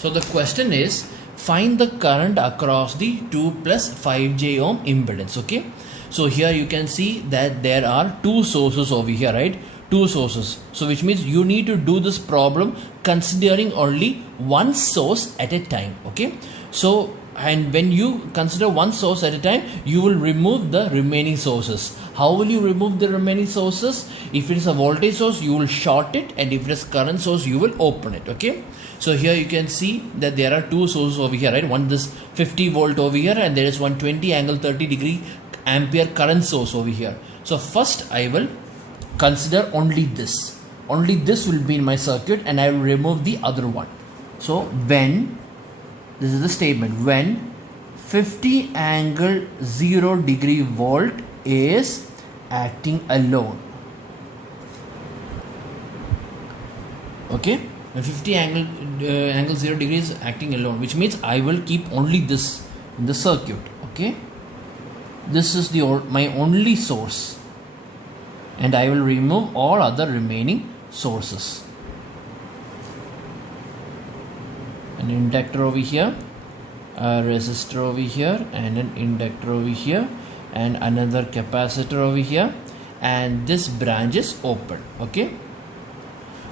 So the question is, find the current across the 2 plus 5j ohm impedance. Okay, so here you can see that there are two sources over here, right? Two sources. So which means you need to do this problem considering only one source at a time. Okay, so and when you consider one source at a time, you will remove the remaining sources. How will you remove the remaining sources? If it is a voltage source, you will short it, and if it is current source, you will open it. Okay, so here you can see that there are two sources over here, right? One this 50 volt over here, and there is 120 angle 30 degree ampere current source over here. So first I will consider only this. Only this will be in my circuit, and I will remove the other one. So when, this is the statement, when 50 angle 0 degree volt is acting alone. Okay, when 50 angle 0 degree is acting alone, which means I will keep only this in the circuit. Okay, this is my only source, and I will remove all other remaining sources. An inductor over here, a resistor over here, and an inductor over here, and another capacitor over here, and this branch is open. Okay,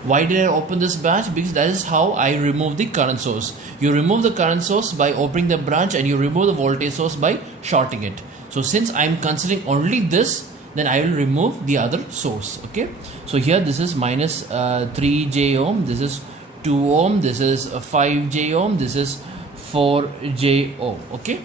why did I open this branch? Because that is how I remove the current source. You remove the current source by opening the branch, and you remove the voltage source by shorting it. So since I am considering only this, then I will remove the other source. Okay, so here this is minus 3j ohm, this is 2 ohm, this is 5j ohm, this is 4j ohm. Okay,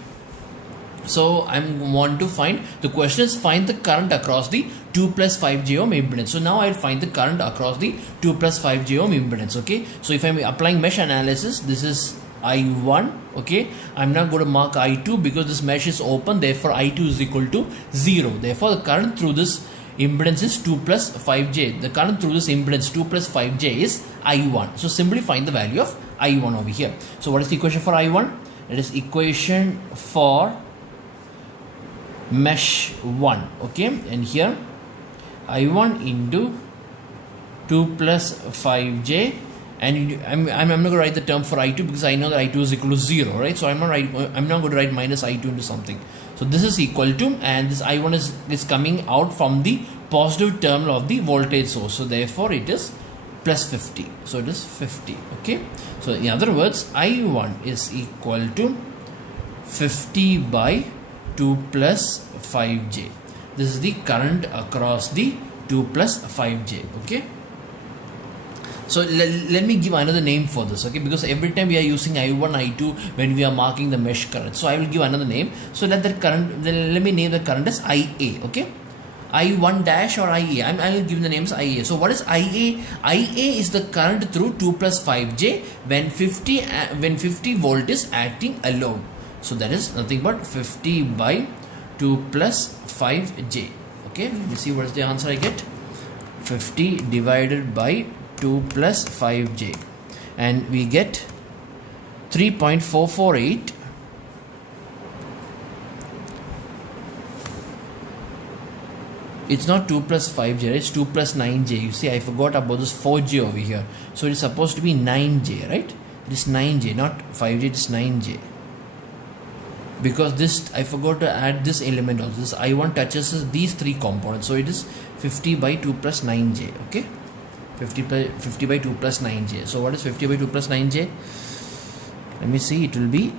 so I want to find, the question is find the current across the 2 plus 5j ohm impedance. So now I will find the current across the 2 plus 5j ohm impedance. Okay, so if I am applying mesh analysis, this is I1. Okay, I'm not going to mark I2 because this mesh is open, therefore I2 is equal to 0. Therefore the current through this impedance is 2 plus 5j. The current through this impedance 2 plus 5j is I1. So simply find the value of I1 over here. So what is the equation for I1? It is equation for mesh 1. Okay, and here I1 into 2 plus 5j, and I'm not going to write the term for I2 because I know that I2 is equal to 0, right? So I'm not going to write minus I2 into something. So this is equal to, and this I1 is coming out from the positive terminal of the voltage source. So therefore it is plus 50. So it is 50. Okay, so in other words, I1 is equal to 50 by 2 plus 5j. This is the current across the 2 plus 5j. Okay, so let me give another name for this. Okay, because every time we are using I1, I2 when we are marking the mesh current, so I will give another name. So let that current, let me name the current as IA. Okay, I1 dash or IA. I will give the names IA. So what is IA? IA is the current through 2 plus 5j when 50 volt is acting alone. So that is nothing but 50 by 2 plus 5j. Okay, let me see what is the answer I get. 50 divided by 2 plus 5j, and we get 3.448. It's not 2 plus 5j, it's 2 plus 9j. You see, I forgot about this 4j over here. So it is supposed to be 9j, right? It is 9j, not 5j, it is 9j. Because this, I forgot to add this element also. This I1 touches these three components. So it is 50 by 2 plus 9j. Okay, 50 by 2 plus 9j. So what is 50 by 2 plus 9j? Let me see, it will be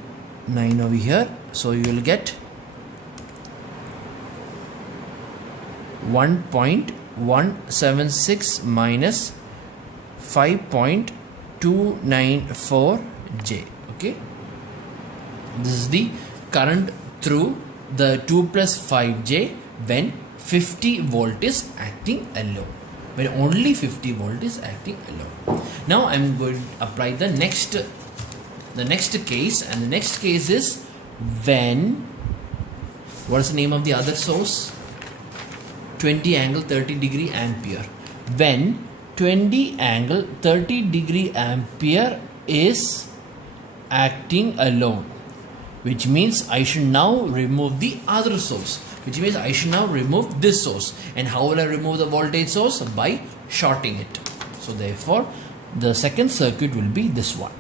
9 over here. So you will get 1.176 minus 5.294j. Okay, this is the current through the 2 plus 5j when 50 volt is acting alone. When only 50 volt is acting alone. Now I'm going to apply the next case, and the next case is when, what is the name of the other source? 20 angle 30 degree ampere. When 20 angle 30 degree ampere is acting alone, which means I should now remove the other source, which means I should now remove this source. And how will I remove the voltage source? By shorting it. So therefore the second circuit will be this one.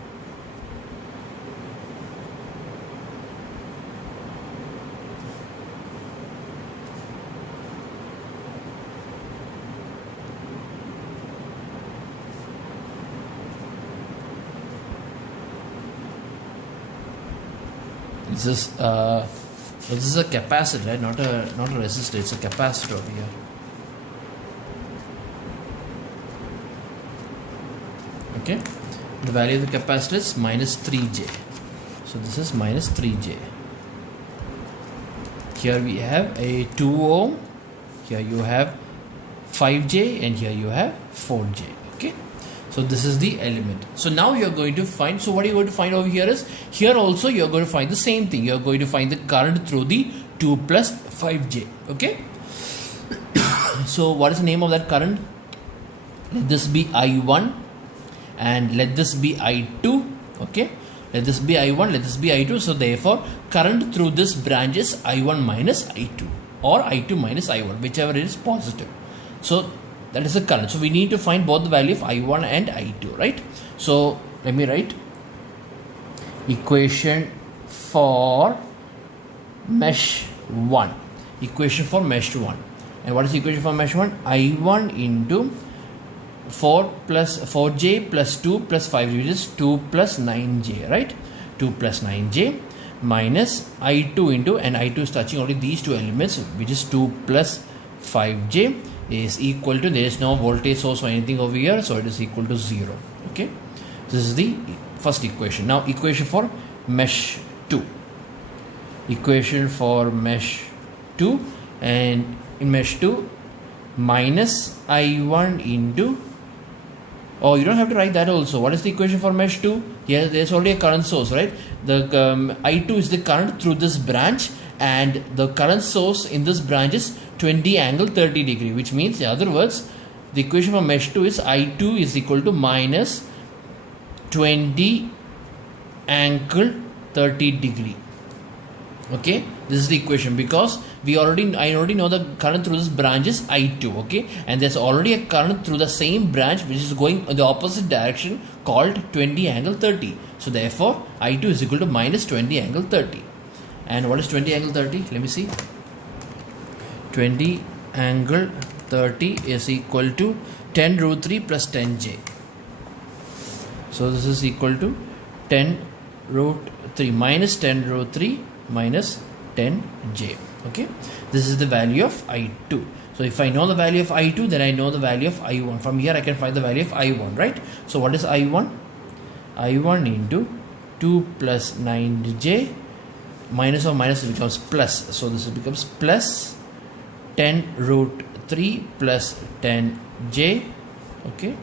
This is a capacitor, right? Not a resistor. It's a capacitor here. Okay, the value of the capacitor is minus 3J. So this is minus 3J. Here we have a 2 ohm. Here you have 5J, and here you have 4J. Okay, so this is the element. So now you are going to find, so what you are going to find over here is, here also you are going to find the same thing. You are going to find the current through the 2 plus 5J. Okay, so what is the name of that current? Let this be I1 and let this be I2. Okay, let this be I1, let this be I2. So therefore current through this branch is I1 minus I2, or I2 minus I1, whichever is positive. So that is the current. So we need to find both the value of I1 and I2, right? So let me write equation for mesh 1. Equation for mesh 1. And what is the equation for mesh 1? I1 into 4J plus 2 plus 5, which is 2 plus 9J, right? 2 plus 9J minus I2 into, and I2 is touching only these two elements, which is 2 plus 5J, is equal to, there is no voltage source or anything over here, so it is equal to 0. Okay, this is the first equation. Now equation for mesh 2. Equation for mesh 2, and in mesh 2, minus I1 into, oh, you don't have to write that also. What is the equation for mesh 2? Here there is already a current source, right? The I2 is the current through this branch, and the current source in this branch is 20 angle 30 degree, which means, in other words, the equation for mesh 2 is I2 is equal to minus 20 angle 30 degree. Okay, this is the equation, because I already know the current through this branch is I2. Okay, and there's already a current through the same branch which is going in the opposite direction, called 20 angle 30. So therefore I2 is equal to minus 20 angle 30. And what is 20 angle 30? Let me see. 20 angle 30 is equal to 10 root 3 plus 10J. So this is equal to 10 root 3 minus 10 root 3 minus 10J. Okay, this is the value of I2. So if I know the value of I2, then I know the value of I1. From here I can find the value of I1, right? So what is I1? I1 into 2 plus 9J, minus of minus becomes plus. So this becomes plus 10 root 3 plus 10J, okay,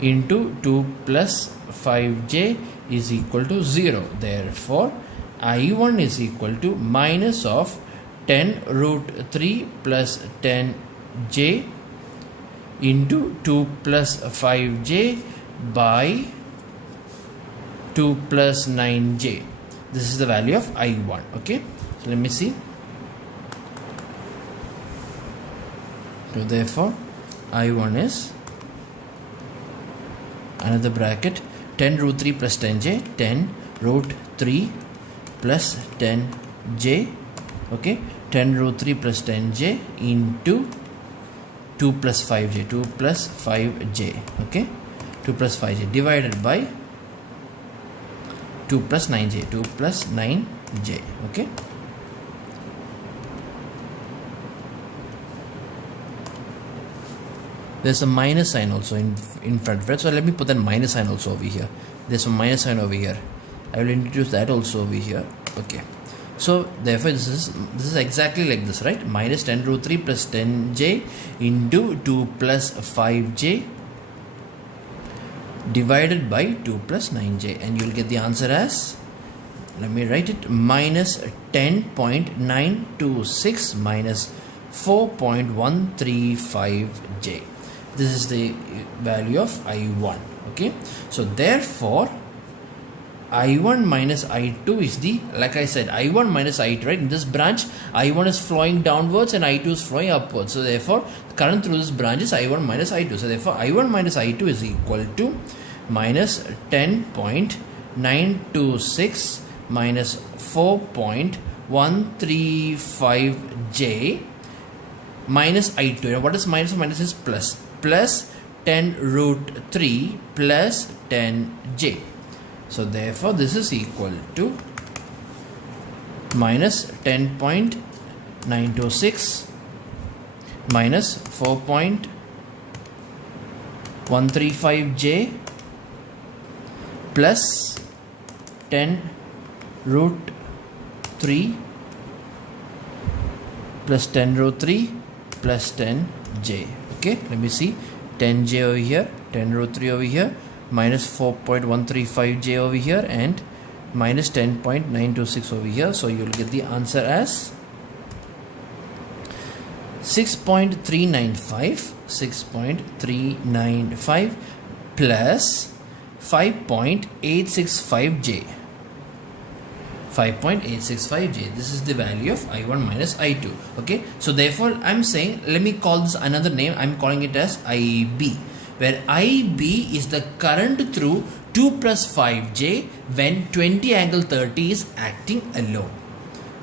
into 2 plus 5J is equal to 0. Therefore I1 is equal to minus of 10 root 3 plus 10J into 2 plus 5J by 2 plus 9J. This is the value of I1. Okay, so let me see. So therefore I1 is, another bracket, 10 root 3 plus 10J, 10 root 3 plus 10J, okay, 10 root 3 plus 10J into 2 plus 5J, 2 plus 5J, okay, 2 plus 5J divided by 2 plus 9J, 2 plus 9J, okay. There's a minus sign also in front, right? So let me put that minus sign also over here. There's a minus sign over here. I will introduce that also over here. Okay. So therefore this is exactly like this, right? Minus 10 root 3 plus 10J into 2 plus 5J divided by 2 plus 9J, and you will get the answer as, let me write it, minus 10.926 minus 4.135J. This is the value of I1. Okay, so therefore I1 minus I2 is the, like I said, I1 minus I2, right? In this branch I1 is flowing downwards and I2 is flowing upwards, so therefore the current through this branch is I1 minus I2. So therefore I1 minus I2 is equal to minus 10.926 minus 4.135J minus I2. And what is minus of minus is plus. Plus 10 root 3 plus 10J. So therefore this is equal to minus 10.926 minus 4.135j plus 10 root 3 plus 10 root 3 plus 10j. Okay, let me see. 10j over here, 10 root 3 over here, minus 4.135j over here, and minus 10.926 over here. So you will get the answer as 6.395 plus 5.865j. 5.865j. This is the value of I1 minus I2. Okay, so therefore I'm saying, let me call this another name. I'm calling it as IB, where IB is the current through 2 plus 5j when 20 angle 30 is acting alone.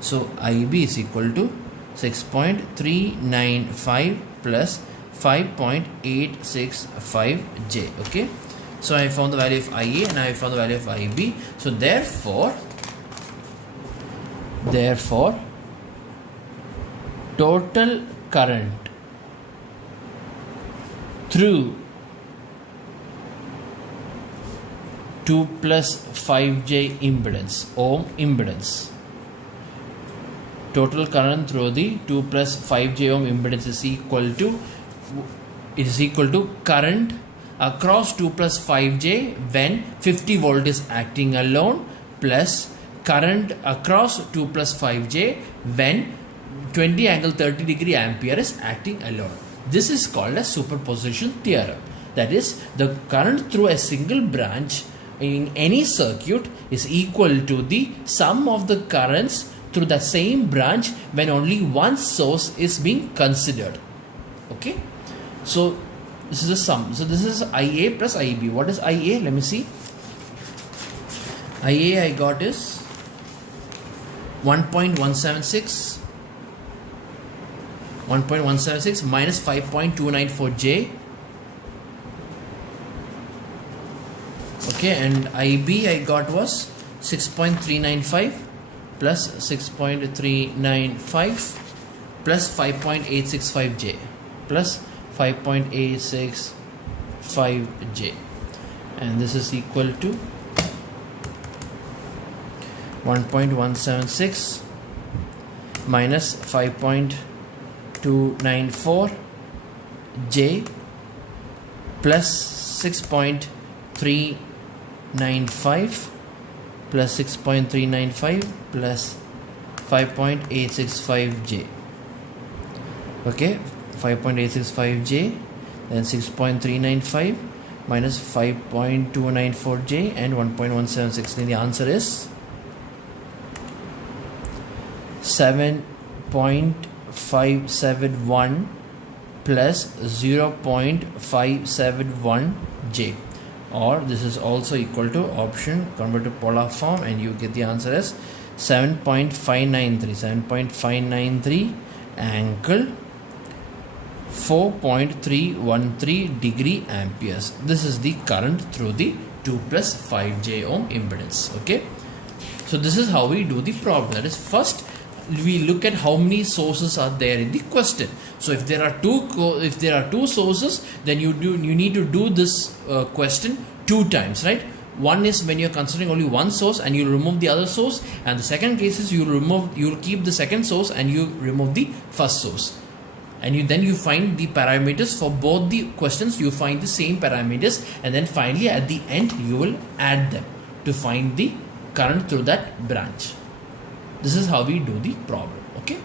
So IB is equal to 6.395 plus 5.865j. Okay, so I found the value of IA and I found the value of IB. So therefore total current through 2 plus 5j impedance, ohm impedance, total current through the 2 plus 5j ohm impedance is equal to current across 2 plus 5j when 50 volt is acting alone, plus current across 2 plus 5j when 20 angle 30 degree ampere is acting alone. This is called a superposition theorem. That is, the current through a single branch in any circuit is equal to the sum of the currents through the same branch when only one source is being considered. Okay, so this is a sum. So this is IA plus IB. What is IA? Let me see. IA I got is 1.176 minus 5.294j. Okay, and IB I got was 6.395 plus 6.395 plus 5.865j plus 5.865j, and this is equal to 1.176 minus 5.294j plus 6.395 plus 6.395 plus 5.865j. Okay, 5.865j, then 6.395 minus 5.294j and 1.176. Then the answer is 7.571 plus 0.571j, or this is also equal to option convert to polar form, and you get the answer as 7.593 angle 4.313 degree amperes. This is the current through the 2 plus 5j ohm impedance. Okay, so this is how we do the problem. That is, first we look at how many sources are there in the question. So if there are two sources, then you need to do this question 2 times, right? One is when you're considering only one source and you remove the other source, and the second case is you'll keep the second source and you remove the first source, and then you find the parameters for both the questions. You find the same parameters, and then finally at the end you will add them to find the current through that branch. This is how we do the problem. Okay.